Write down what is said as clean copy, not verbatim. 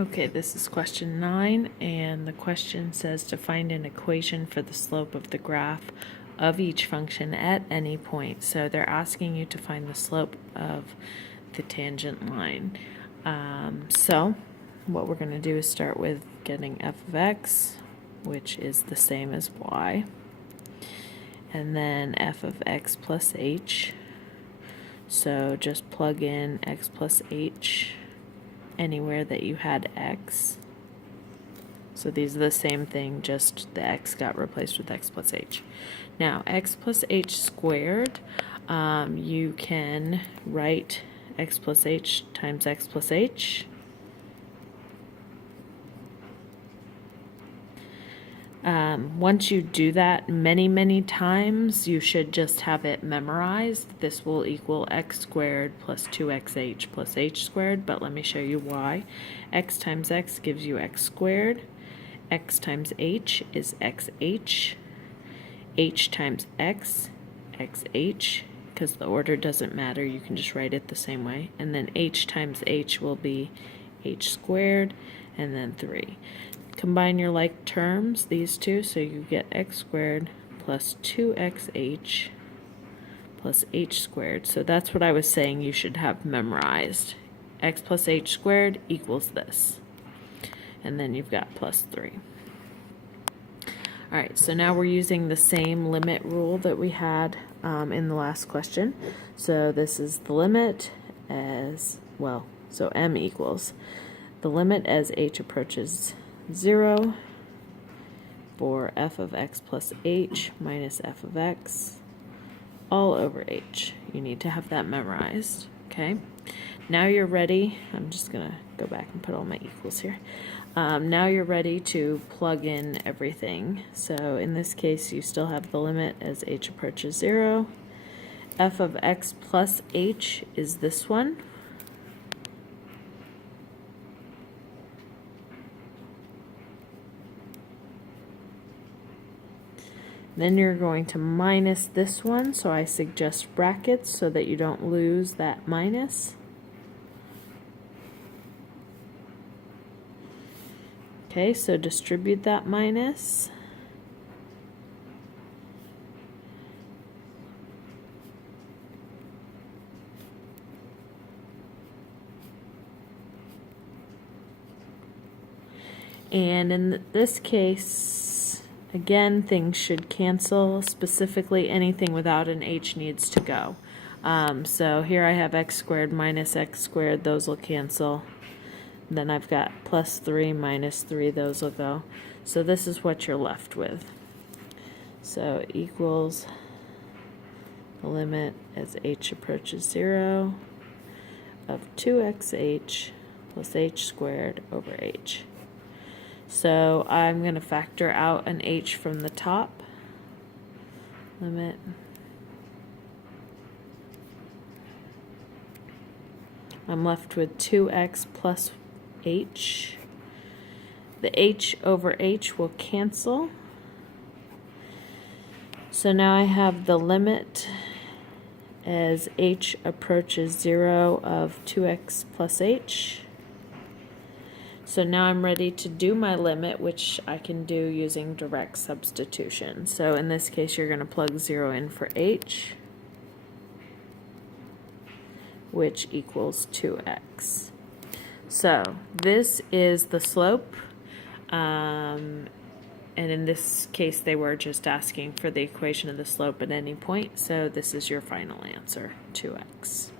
Okay, this is question 9, and the question says to find an equation for the slope of the graph of each function at any point. So they're asking you to find the slope of the tangent line. So what we're going to do is start with getting f of x, which is the same as y, and then f of x plus h. So just plug in x plus h anywhere that you had x. So these are the same thing, just the x got replaced with x plus h. Now, x plus h squared, you can write x plus h times x plus h. Once you do that many times, you should just have it memorized. This will equal x squared plus 2xh plus h squared, but let me show you why. X times x gives you x squared. X times h is xh. H times x, xh, because the order doesn't matter, you can just write it the same way. And then h times h will be h squared, and then 3. Combine your like terms, these two, so you get x squared plus 2xh plus h squared. So that's what I was saying you should have memorized. X plus h squared equals this. And then you've got plus 3. Alright, so now we're using the same limit rule that we had in the last question. So this is the limit as, well, so m equals the limit as h approaches 0 for f of x plus h minus f of x all over h. You need to have that memorized, okay? Now you're ready. I'm just going to go back and put all my equals here. Now you're ready to plug in everything. So in this case, you still have the limit as h approaches 0. F of x plus h is this one. Then you're going to minus this one, so I suggest brackets so that you don't lose that minus. Okay, so distribute that minus. And in this case, again, things should cancel. Specifically, anything without an h needs to go. So here I have x squared minus x squared. Those will cancel. Then I've got plus 3 minus 3. Those will go. So this is what you're left with. So it equals the limit as h approaches 0 of 2xh plus h squared over h. So I'm going to factor out an h from the top. Limit. I'm left with 2x plus h. The h over h will cancel. So now I have the limit as h approaches 0 of 2x plus h. So now I'm ready to do my limit, which I can do using direct substitution. So in this case, you're going to plug 0 in for h, which equals 2x. So this is the slope. And in this case, they were just asking for the equation of the slope at any point. So this is your final answer, 2x.